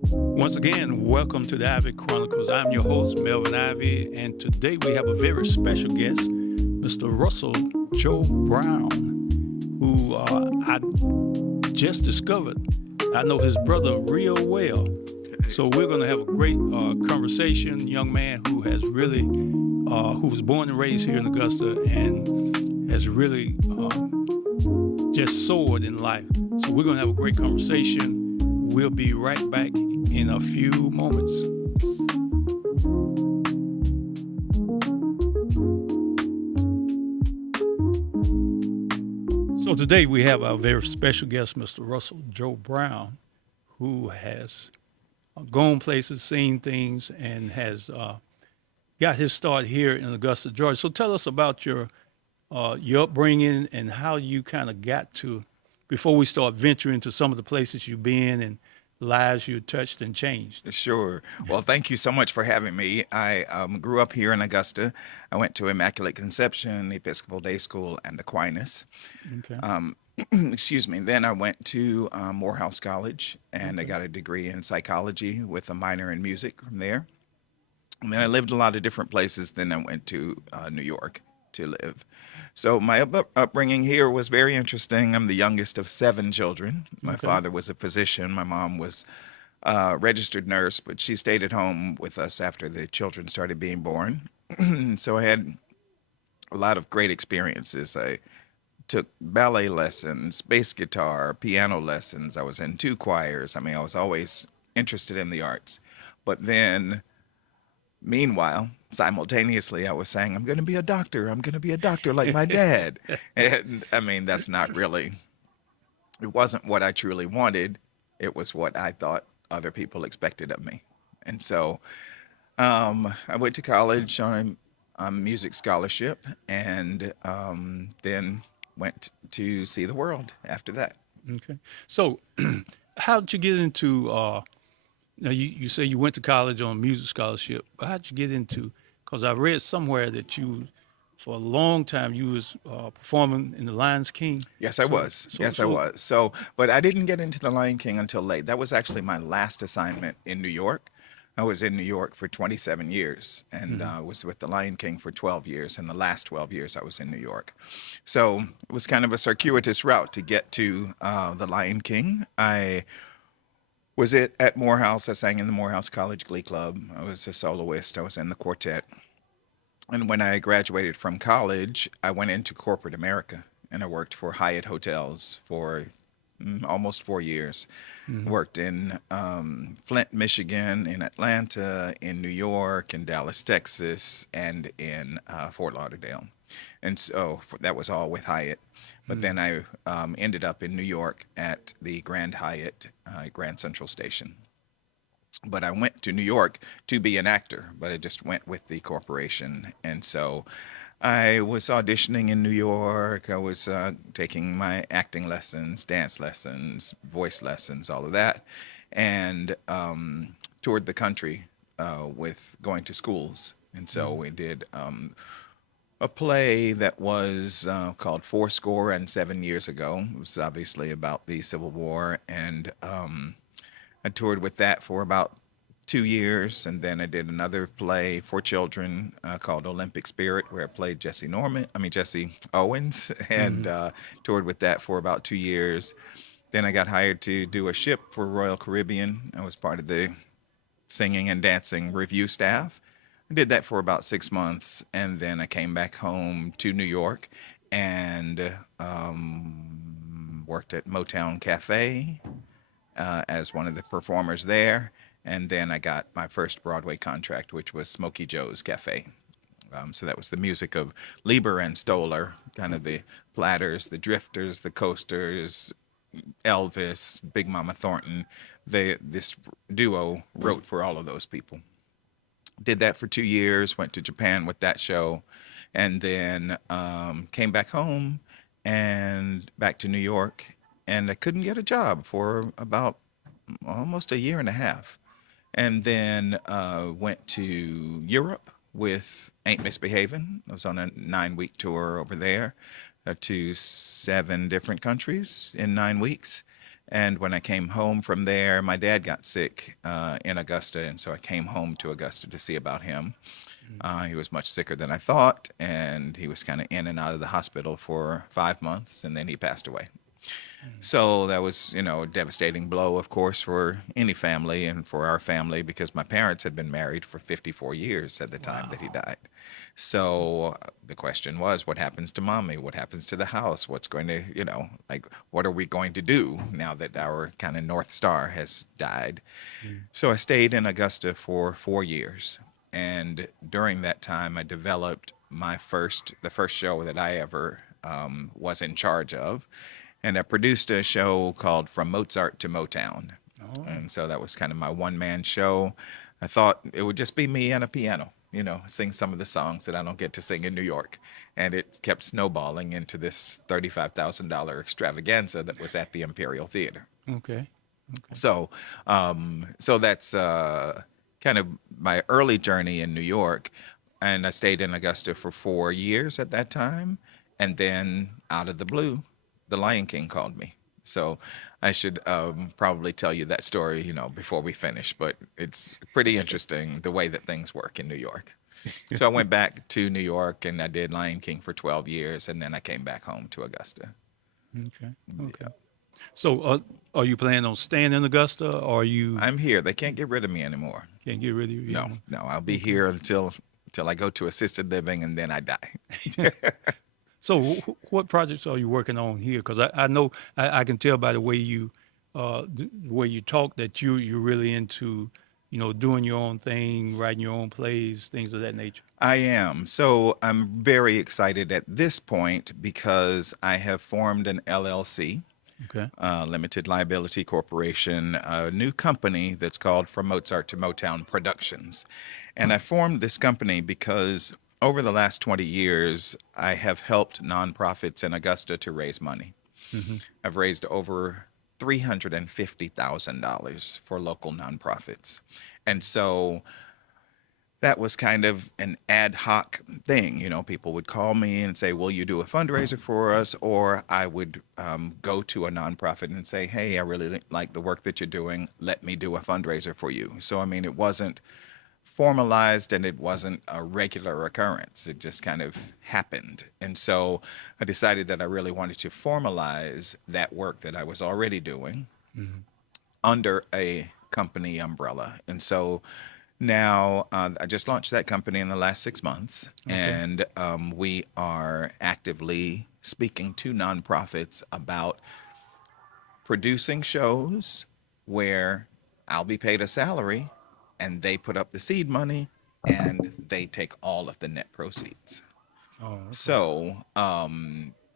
Once again, welcome to the Ivey Chronicles. I'm your host, Melvin Ivey, and today we have a very special guest, Mr. Russell Joe Brown, who I just discovered. I know his brother real well. So we're going to have a great conversation. Young man who has really, who was born and raised here in Augusta and has really just soared in life. So we're going to have a great conversation. We'll be right back in a few moments. So today we have our very special guest, Mr. Russell Joe Brown, who has gone places, seen things, and has got his start here in Augusta, Georgia. So tell us about your upbringing and how you kind of got to, before we start venturing to some of the places you've been and lives you touched and changed. Sure. Well, thank you so much for having me. I grew up here in Augusta. I went to Immaculate Conception, Episcopal Day School, and Aquinas. Okay. Excuse me. Then I went to Morehouse College and I Okay. got a degree in psychology with a minor in music from there. And then I lived a lot of different places. Then I went to New York to live. So my upbringing here was very interesting. I'm the youngest of seven children. My Okay. father was a physician. My mom was a registered nurse, but she stayed at home with us after the children started being born. So I had a lot of great experiences. I took ballet lessons, bass guitar, piano lessons. I was in two choirs. I mean, I was always interested in the arts. But then meanwhile, simultaneously, I was saying, I'm going to be a doctor. I'm going to be a doctor like my dad. And I mean, that's not really, it wasn't what I truly wanted. It was what I thought other people expected of me. And so I went to college on a music scholarship and then went to see the world after that. Okay. So how did you get into, now you say you went to college on a music scholarship, but how did you get into, because I read somewhere that you, for a long time, you was performing in the Lions King. Yes, I So, was. so, Yes, I so, was. So, but I didn't get into The Lion King until late. That was actually my last assignment in New York. I was in New York for 27 years and mhm. was with The Lion King for 12 years. And the last 12 years I was in New York. So it was kind of a circuitous route to get to The Lion King. I was at Morehouse. I sang in the Morehouse College Glee Club. I was a soloist. I was in the quartet. And when I graduated from college, I went into corporate America and I worked for Hyatt Hotels for almost 4 years. Worked in Flint, Michigan, in Atlanta, in New York, in Dallas, Texas, and in Fort Lauderdale. And so that was all with Hyatt. But then I ended up in New York at the Grand Hyatt, Grand Central Station. But I went to New York to be an actor, but I just went with the corporation. And so I was auditioning in New York. I was taking my acting lessons, dance lessons, voice lessons, all of that, and toured the country with going to schools. And so we did a play that was called Fourscore and 7 Years Ago. It was obviously about the Civil War, and I toured with that for about 2 years, and then I did another play for children called Olympic Spirit, where I played Jesse Owens, and toured with that for about 2 years. Then I got hired to do a ship for Royal Caribbean. I was part of the singing and dancing review staff. I did that for about 6 months, and then I came back home to New York and worked at Motown Cafe as one of the performers there. And then I got my first Broadway contract, which was Smokey Joe's Cafe. So that was the music of Lieber and Stoller, kind of the Platters, the Drifters, the Coasters, Elvis, Big Mama Thornton. This duo wrote for all of those people. Did that for 2 years, went to Japan with that show, and then came back home and back to New York. And I couldn't get a job for about almost a year and a half. And then went to Europe with Ain't Misbehavin'. I was on a 9 week tour over there to 7 different countries in 9 weeks. And when I came home from there, my dad got sick in Augusta, and so I came home to Augusta to see about him. He was much sicker than I thought, and he was kind of in and out of the hospital for 5 months, and then he passed away. So that was, a devastating blow, of course, for any family and for our family because my parents had been married for 54 years at the time that he Wow. died. So the question was, what happens to mommy? What happens to the house? What's going to, like, what are we going to do now that our kind of North Star has died? Mm. So I stayed in Augusta for 4 years. And during that time, I developed the first show that I ever was in charge of. And I produced a show called From Mozart to Motown. Oh, And so that was kind of my one man show. I thought it would just be me and a piano, sing some of the songs that I don't get to sing in New York. And it kept snowballing into this $35,000 extravaganza that was at the Imperial Theater. okay. Okay. So that's kind of my early journey in New York. And I stayed in Augusta for 4 years at that time. And then out of the blue, The Lion King called me. So I should probably tell you that story, before we finish. But it's pretty interesting the way that things work in New York. So I went back to New York and I did Lion King for 12 years. And then I came back home to Augusta. Okay. Okay. So, are you planning on staying in Augusta, or you I'm here. They can't get rid of me anymore. can't get rid of you? No, no, I'll be Okay. here until I go to assisted living and then I die. So, what projects are you working on here? Because I know I can tell by the way the way you talk that you're really into, doing your own thing, writing your own plays, things of that nature. I am. So I'm very excited at this point because I have formed an LLC, Okay. Limited Liability Corporation, a new company that's called From Mozart to Motown Productions. And I formed this company because over the last 20 years, I have helped nonprofits in Augusta to raise money. Hmm. I've raised over $350,000 for local nonprofits. And so that was kind of an ad hoc thing. People would call me and say, will you do a fundraiser for us? Or I would go to a nonprofit and say, hey, I really like the work that you're doing. Let me do a fundraiser for you. So, I mean, it wasn't formalized and it wasn't a regular occurrence. It just kind of happened. And so I decided that I really wanted to formalize that work that I was already doing Hmm. under a company umbrella. And so now I just launched that company in the last 6 months, Okay. and we are actively speaking to nonprofits about producing shows where I'll be paid a salary and they put up the seed money and they take all of the net proceeds. Oh, okay. So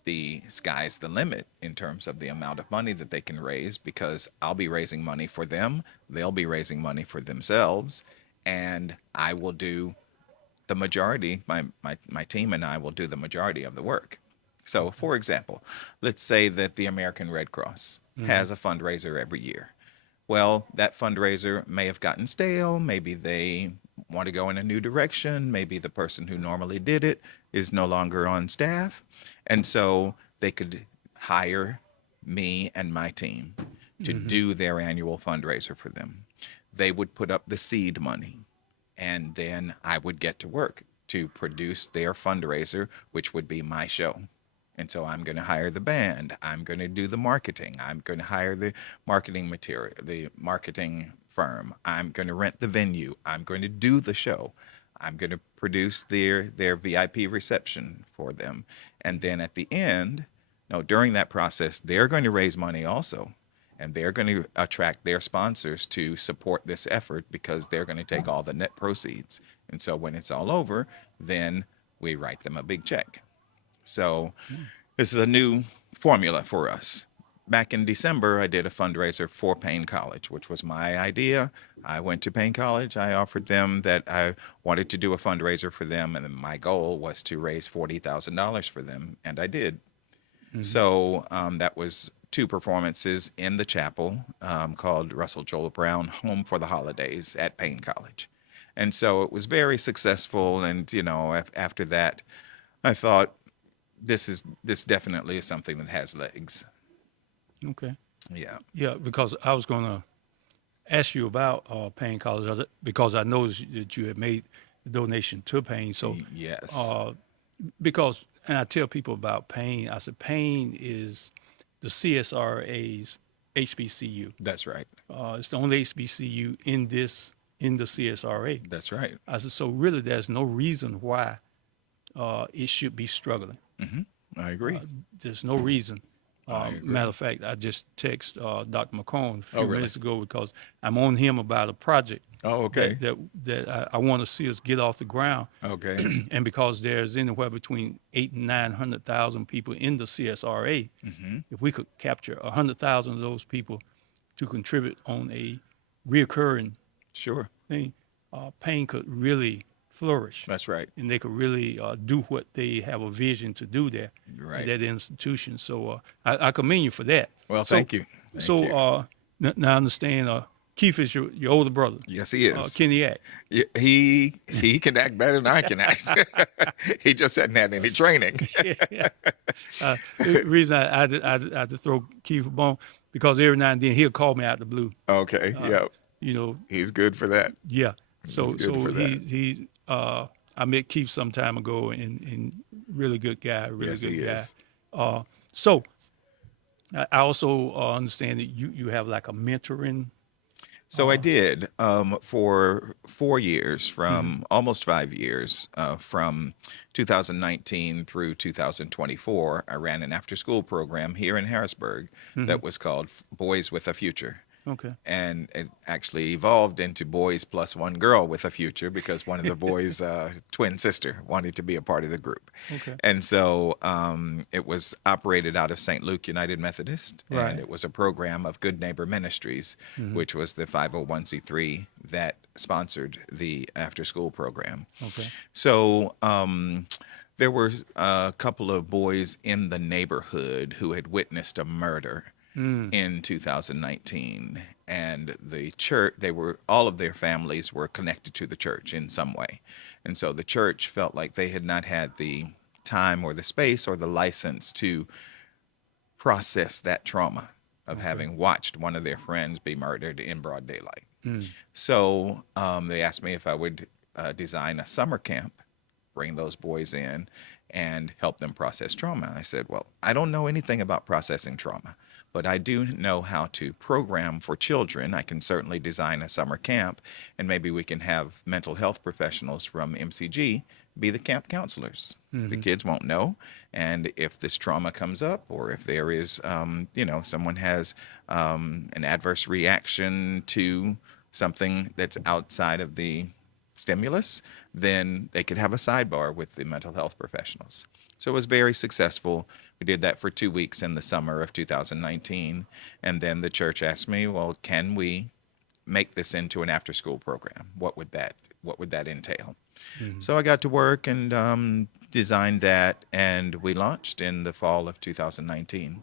the sky's the limit in terms of the amount of money that they can raise because I'll be raising money for them, they'll be raising money for themselves, and I will do the majority, my team and I will do the majority of the work. So, Okay. for example, let's say that the American Red Cross Hmm. has a fundraiser every year. Well, that fundraiser may have gotten stale. Maybe they want to go in a new direction. Maybe the person who normally did it is no longer on staff. And so they could hire me and my team to Hmm. do their annual fundraiser for them. They would put up the seed money, and then I would get to work to produce their fundraiser, which would be my show. And so I'm going to hire the band. I'm going to do the marketing. I'm going to hire the marketing material, the marketing firm. I'm going to rent the venue. I'm going to do the show. I'm going to produce their VIP reception for them. And then at the end, no, during that process, they're going to raise money also. And they're going to attract their sponsors to support this effort because they're going to take all the net proceeds. And so when it's all over, then we write them a big check. So this is a new formula for us. Back in December, I did a fundraiser for Payne College, which was my idea. I went to Payne College. I offered them that I wanted to do a fundraiser for them, and my goal was to raise $40,000 for them, and I did. Hmm. So that was two performances in the chapel called Russell Joel Brown Home for the Holidays at Payne College. And so it was very successful. And, after that, I thought this definitely is something that has legs. Okay. Yeah. Yeah, because I was going to ask you about Payne College because I noticed that you had made the donation to Payne. So, Yes. uh, because, and I tell people about Payne, I said Payne is the CSRA's HBCU. That's right. It's the only HBCU in the CSRA. That's right. I said, so really, there's no reason why it should be struggling. Hmm. I Uh, agree. there's no reason. I Matter agree. of fact, I just text Dr. McCone a Oh, few really? minutes ago because I'm on him about a project Oh, that okay. that that I want to see us get off the ground, Okay. and because there's anywhere between 8 and 900,000 people in the CSRA, Hmm. if we could capture 100,000 of those people to contribute on a reoccurring Sure. thing, pain could really flourish, That's right. and they could really do what they have a vision to do there You're at right. that institution. So I commend you for that. Well, So, thank you. Thank so you. now I understand Keith is your older brother, Yes, he is. Kenny Ack. Yeah, he can act better than I can act. He just hadn't had any training. Yeah. The reason I had to throw Keith a bone because every now and then he'll call me out the blue. Okay. Uh, Yeah. you know, He's good for that. yeah. He's good So for that. I met Keith some time ago, and really good guy, really Yes, he good guy. is. So I also understand that you have like a mentoring. So I Uh, did for 4 years, mhm, from almost 5 years, from 2019 through 2024. I ran an after-school program here in Harrisburg mhm. that was called Boys with a Future. Okay. And it actually evolved into boys plus one girl with a future because one of the boys' twin sister wanted to be a part of the group. Okay. And so it was operated out of St. Luke United Methodist, and Right. it was a program of Good Neighbor Ministries, Hmm. which was the 501c3 that sponsored the after school program. Okay. So there were a couple of boys in the neighborhood who had witnessed a murder Mm. in 2019, and the church, they were, all of their families were connected to the church in some way, and so the church felt like they had not had the time or the space or the license to process that trauma of Okay. having watched one of their friends be murdered in broad daylight. Mm. So they asked me if I would design a summer camp, bring those boys in, and help them process trauma. I said, well, I don't know anything about processing trauma, but I do know how to program for children. I can certainly design a summer camp, and maybe we can have mental health professionals from MCG be the camp counselors. The Hmm. kids won't know. And if this trauma comes up, or if there is, someone has an adverse reaction to something that's outside of the stimulus, then they could have a sidebar with the mental health professionals. So it was very successful. We did that for 2 weeks in the summer of 2019. And then the church asked me, well, can we make this into an after school program? What would that entail? Hmm. So I got to work and designed that, and we launched in the fall of 2019.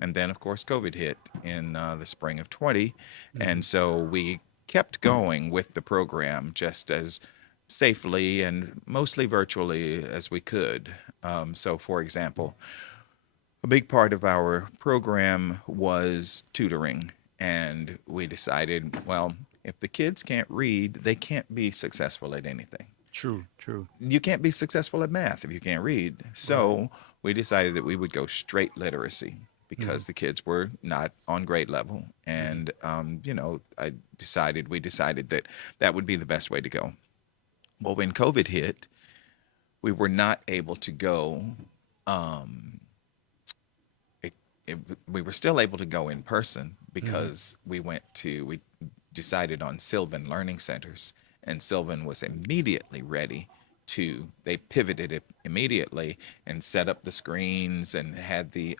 And then, of course, COVID hit in the spring of 20. Hmm. And so we kept going with the program just as safely and mostly virtually as we could. So, for example, a big part of our program was tutoring. And we decided, well, if the kids can't read, they can't be successful at anything. True. True. You can't be successful at math if you can't read. Right. So we decided that we would go straight literacy Hmm. because the kids were not on grade level. Hmm. And, we decided that that would be the best way to go. Well, when COVID hit, we were not able to go. Um, it, it, we were still able to go in person Hmm. because we decided on Sylvan Learning Centers, and Sylvan was immediately ready they pivoted it immediately and set up the screens and had the,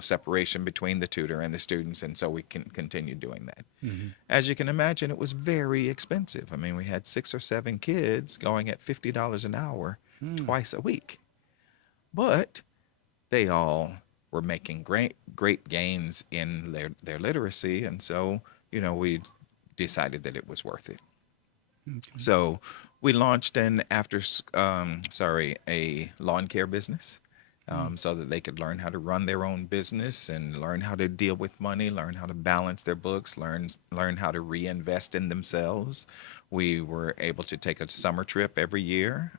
separation between the tutor and the students. And so we can continue doing that. Hmm. As you can imagine, it was very expensive. I mean, we had 6 or 7 kids going at $50 an hour Mm. twice a week, but they all were making great gains in their literacy. And so, we decided that it was worth it. Okay. So we launched a lawn care business. so that they could learn how to run their own business and learn how to deal with money, learn how to balance their books, learn how to reinvest in themselves. We were able to take a summer trip every year,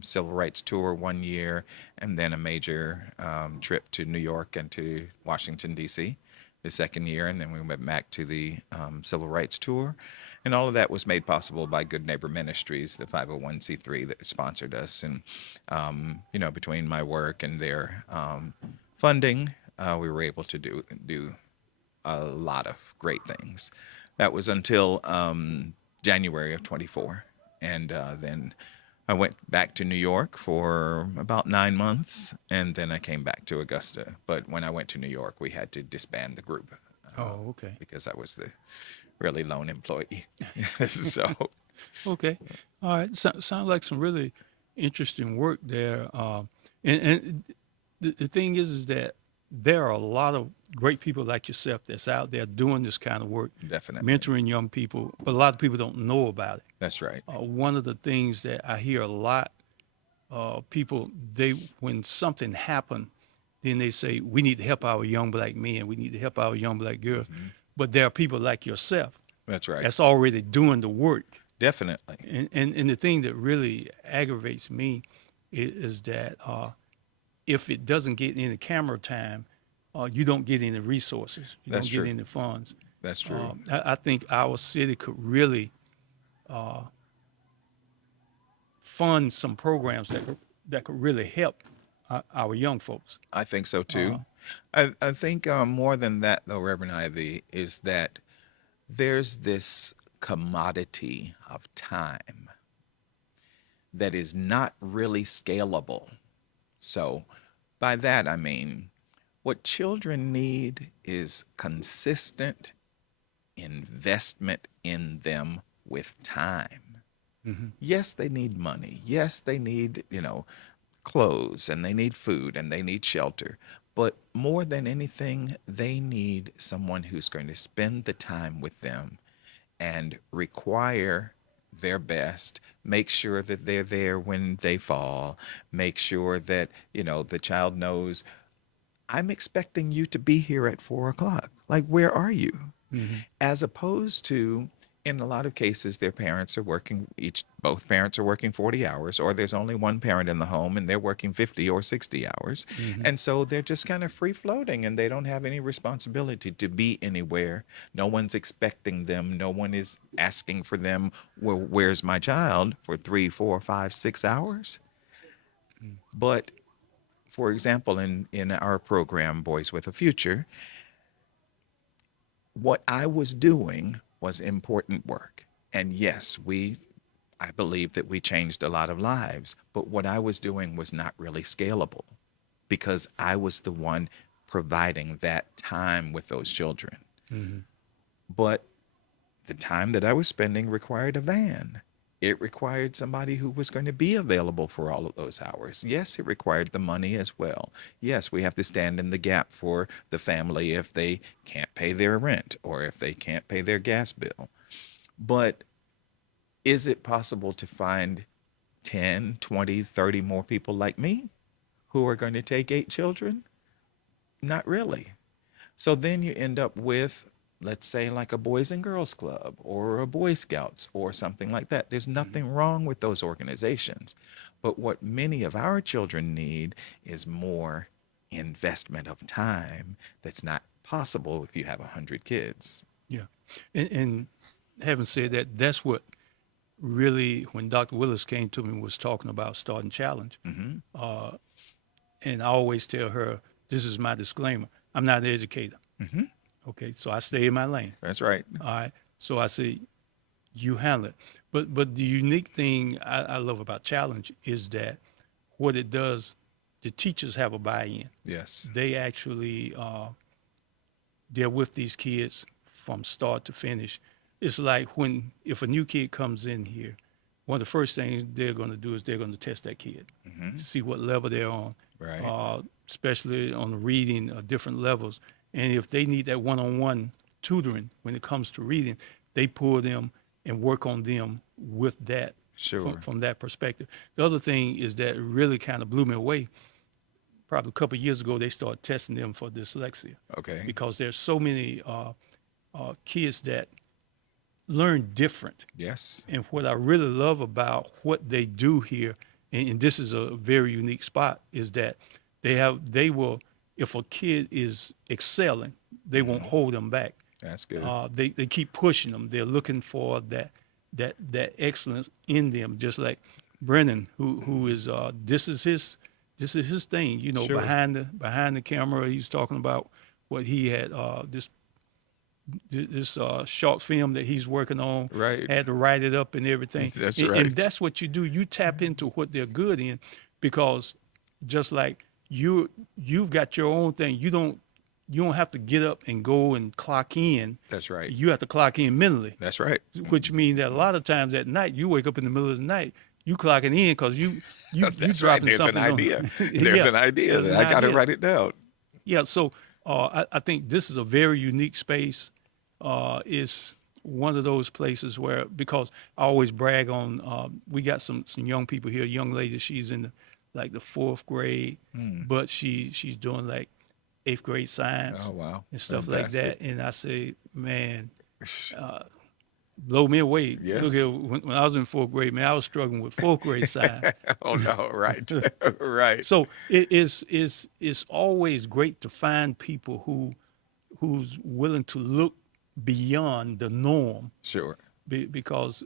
civil rights tour one year, and then a major trip to New York and to Washington, D.C. the second year, and then we went back to the civil rights tour. And all of that was made possible by Good Neighbor Ministries, the 501c3 that sponsored us. And, between my work and their funding, we were able to do a lot of great things. That was until January of 24. And then I went back to New York for about 9 months, and then I came back to Augusta. But when I went to New York, we had to disband the group Oh, okay. because I was the really lone employee. So, Okay. All right. Sounds like some really interesting work there. And the thing is that there are a lot of great people like yourself that's out there doing this kind of work, definitely. mentoring young people, but a lot of people don't know about it. That's right. One of the things that I hear a lot, people, when something happened, then they say, we need to help our young black men, we need to help our young black girls. But there are people like yourself That's right. that's already doing the work. Definitely. And the thing that really aggravates me is that if it doesn't get any camera time, you don't get any resources. You That's don't true. get any funds. That's true. I think our city could really fund some programs that could really help our young folks. I think so too. I think more than that, though, Reverend Ivy, is that there's this commodity of time that is not really scalable. So, by that I mean, what children need is consistent investment in them with time. Yes, they need money. Yes, they need, clothes, and they need food, and they need shelter. But more than anything, they need someone who's going to spend the time with them and require their best, make sure that they're there when they fall, make sure that, the child knows, I'm expecting you to be here at 4 o'clock. Like, where are you? As opposed to, in a lot of cases, their parents are working, both parents are working 40 hours, or there's only one parent in the home and they're working 50 or 60 hours. And so they're just kind of free floating and they don't have any responsibility to be anywhere. No one's expecting them. No one is asking for them, well, where's my child, for 3, 4, 5, 6 hours? But for example, in our program, Boys with a Future, what I was doing was important work. And yes, I believe that we changed a lot of lives, but what I was doing was not really scalable because I was the one providing that time with those children. But the time that I was spending required a van. It required somebody who was going to be available for all of those hours. Yes, it required the money as well. Yes, we have to stand in the gap for the family if they can't pay their rent or if they can't pay their gas bill. But is it possible to find 10, 20, 30 more people like me who are going to take 8 children? Not really. So then you end up with, let's say, like a Boys and Girls Club or a Boy Scouts or something like that. There's nothing wrong with those organizations. But what many of our children need is more investment of time that's not possible if you have 100 kids. Yeah. And having said that, that's what really, when Dr. Willis came to me and was talking about starting challenge, and I always tell her, this is my disclaimer, I'm not an educator. Okay, so I stay in my lane. That's right. All right, so I say, you handle it. But the unique thing I love about challenge is that what it does, the teachers have a buy-in. Yes. They actually, they're with these kids from start to finish. It's like if a new kid comes in here, one of the first things they're going to do is they're going to test that kid, see what level they're on, Right. especially on the reading, different levels. And if they need that one-on-one tutoring when it comes to reading, they pull them and work on them with that Sure. from that perspective. The other thing is that really kind of blew me away. probably a couple of years ago, they started testing them for dyslexia Okay. because there's so many kids that learn different. Yes. And what I really love about what they do here, and this is a very unique spot, is that they will, if a kid is excelling, they won't hold them back. That's good. They keep pushing them. They're looking for that excellence in them, just like Brennan, who is this is his thing. You know, Sure. behind the camera, he's talking about what he had this short film that he's working on. Right. Had to write it up and everything. That's and, right. and that's what you do. You tap into what they're good in, because just like you've got your own thing. You don't have to get up and go and clock in. That's right. You have to clock in mentally, That's right. which means that a lot of times at night you wake up in the middle of the night, you clocking in because you That's right. dropping There's an something on- idea. There's Yeah, an idea. there's an I got to idea. write it down. Yeah, so I think this is a very unique space. It's one of those places where, because I always brag on, we got some young people here, young lady, she's in the fourth grade, but she's doing like eighth grade science Oh, wow. and stuff Fantastic. like that. And I say, man, blow me away. Yes. Look at when I was in fourth grade, man, I was struggling with fourth grade science. Oh, no. Right. Right. So it's always great to find people who's willing to look beyond the norm, Sure. because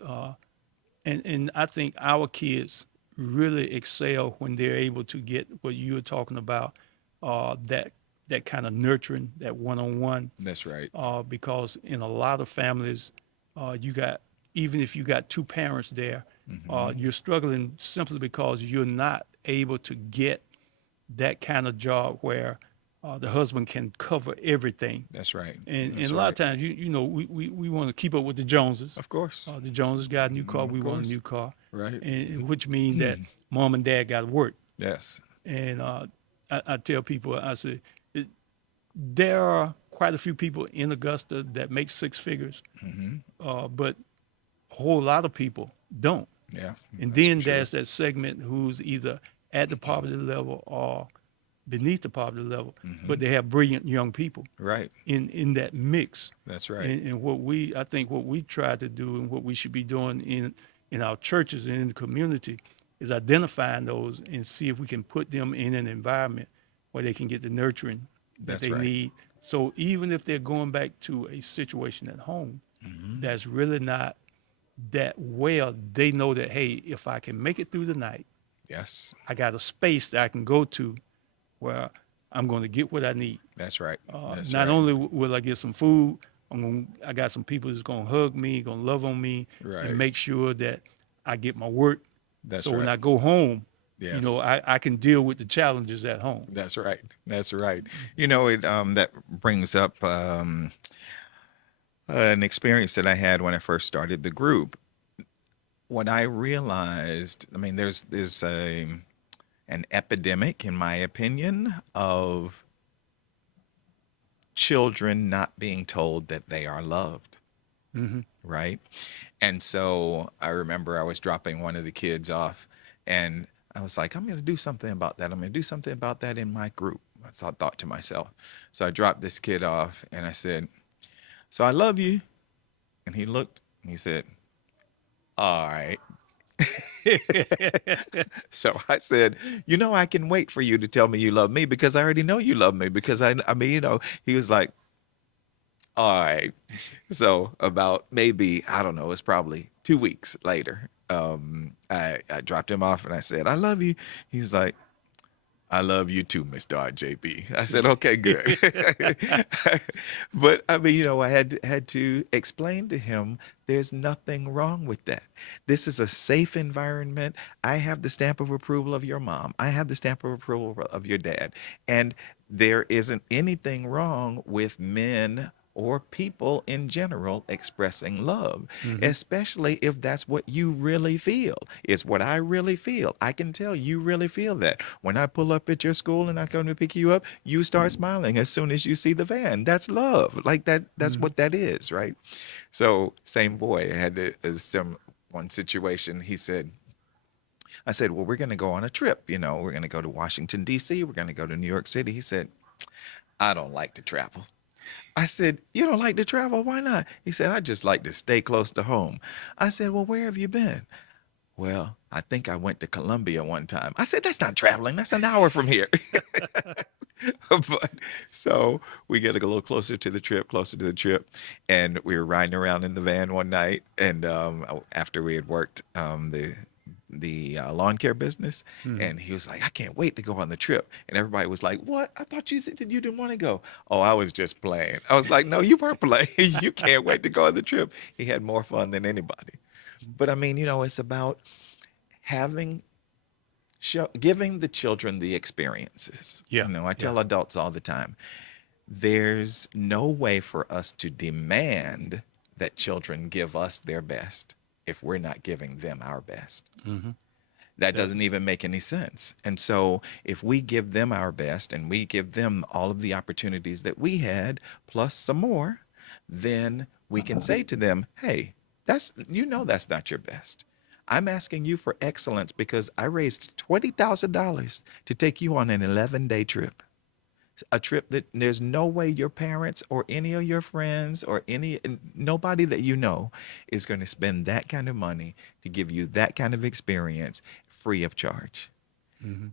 and I think our kids really excel when they're able to get what you were talking about, that kind of nurturing, that one-on-one, That's right. because in a lot of families, even if you got two parents there, you're struggling simply because you're not able to get that kind of job where the husband can cover everything. That's right. And That's a lot right. of times, we want to keep up with the Joneses. Of course. The Joneses got a new car, we want a course. new car, Right. and which means that mom and dad got to work. Yes. And I tell people, I say, there are quite a few people in Augusta that make six figures, but a whole lot of people don't. Yeah. And that's then for sure. there's that segment who's either at the poverty level or beneath the poverty level, but they have brilliant young people Right. in that mix. That's right. And I think what we try to do and what we should be doing in our churches and in the community is identifying those and see if we can put them in an environment where they can get the nurturing that That's they right. need. So even if they're going back to a situation at home that's really not that well, they know that, hey, if I can make it through the night, Yes. I got a space that I can go to where I'm going to get what I need. That's right. That's Not right. only will I get some food, I got some people that's going to hug me, going to love on me, Right. and make sure that I get my work. That's so when right. I go home, Yes. I can deal with the challenges at home. That's right. That's right. It that brings up an experience that I had when I first started the group. What I realized, there's an epidemic, in my opinion, of children not being told that they are loved. Right? And so I remember I was dropping one of the kids off, and I was like, I'm going to do something about that. I'm going to do something about that in my group. So I thought to myself. So I dropped this kid off, and I said, so I love you. And he looked, and he said, all right. So I said, I can wait for you to tell me you love me, because I already know you love me, because he was like, all right. So about maybe, I don't know, it's probably 2 weeks later, I dropped him off and I said, I love you. He was like, I love you too, Mr. RJB. I said, okay, good. But I had to explain to him there's nothing wrong with that. This is a safe environment. I have the stamp of approval of your mom. I have the stamp of approval of your dad. And there isn't anything wrong with men or people in general expressing love, especially if that's what you really feel. It's what I really feel. I can tell you really feel that. When I pull up at your school and I come to pick you up, you start smiling as soon as you see the van. That's love. Like that's what that is, right? So same boy, I had one situation. He said, I said, well, we're going to go on a trip. We're going to go to Washington, D.C. We're going to go to New York City. He said, I don't like to travel. I said, you don't like to travel? Why not? He said, I just like to stay close to home. I said, well, where have you been? Well, I think I went to Colombia one time. I said, that's not traveling. That's an hour from here. But so we get a little closer to the trip. And we were riding around in the van one night. And after we had worked the lawn care business, and he was like, I can't wait to go on the trip. And everybody was like, what? I thought you said that you didn't want to go. Oh, I was just playing. I was like, no, you weren't playing. You can't wait to go on the trip. He had more fun than anybody. But I mean, it's about giving the children the experiences. Yeah. I tell adults all the time, there's no way for us to demand that children give us their best if we're not giving them our best. Mm-hmm. That doesn't even make any sense. And so if we give them our best and we give them all of the opportunities that we had, plus some more, then we can say to them, hey, that's not your best. I'm asking you for excellence because I raised $20,000 to take you on an 11-day trip. A trip that there's no way your parents or any of your friends or nobody that you know is going to spend that kind of money to give you that kind of experience free of charge. Mm-hmm.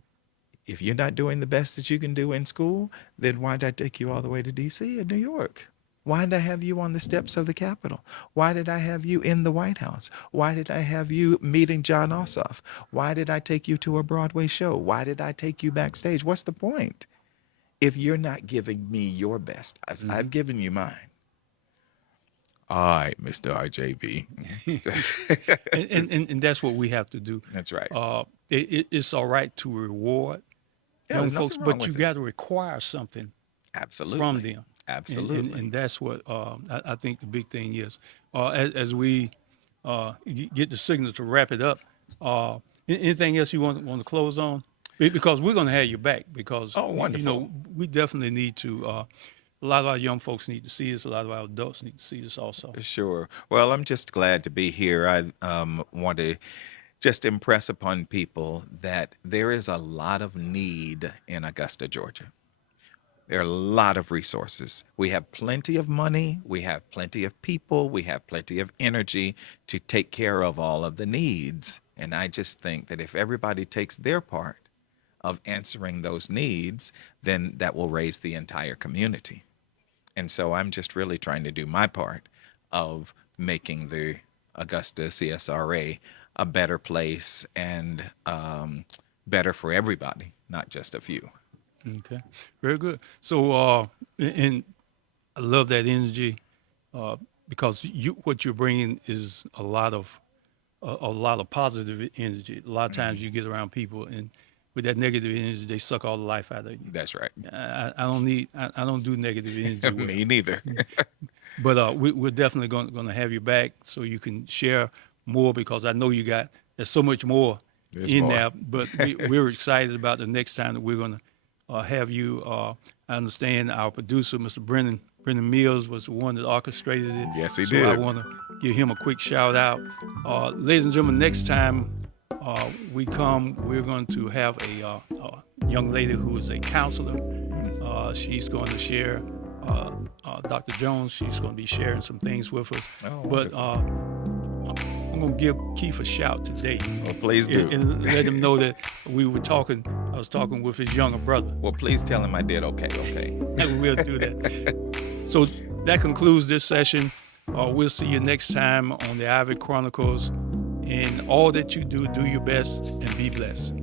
If you're not doing the best that you can do in school, then why did I take you all the way to D.C. and New York? Why did I have you on the steps of the Capitol? Why did I have you in the White House? Why did I have you meeting John Ossoff? Why did I take you to a Broadway show? Why did I take you backstage? What's the point? If you're not giving me your best, as I've given you mine. All right, Mr. RJB. and that's what we have to do. That's right. It's all right to reward young folks, but you got to require something from them. Absolutely. And that's what I think the big thing is. As we get the signal to wrap it up, anything else you want to close on? Because we're going to have you back because, wonderful. We definitely need to, a lot of our young folks need to see this. A lot of our adults need to see this also. Sure. Well, I'm just glad to be here. I want to just impress upon people that there is a lot of need in Augusta, Georgia. There are a lot of resources. We have plenty of money. We have plenty of people. We have plenty of energy to take care of all of the needs. And I just think that if everybody takes their part of answering those needs, then that will raise the entire community. And so I'm just really trying to do my part of making the Augusta CSRA a better place and better for everybody, not just a few. Okay, very good. So, and I love that energy because what you're bringing is a lot of positive energy. A lot of times you get around people and with that negative energy, they suck all the life out of you. That's right. I don't do negative energy. Me neither. But we're definitely going to have you back so you can share more because I know there's so much more there. But we're excited about the next time that we're going to have you. I understand our producer, Mr. Brendan Mills, was the one that orchestrated it. Yes, he did. So I want to give him a quick shout out. Ladies and gentlemen, next time we're going to have a young lady who is a counselor. She's going to share, Dr. Jones, she's going to be sharing some things with us. But I'm going to give Keith a shout today. Well, please do. And let him know that I was talking with his younger brother. Well, please tell him I did okay. We'll do that. So that concludes this session. We'll see you next time on the Ivey Chronicles. And all that you do your best and be blessed.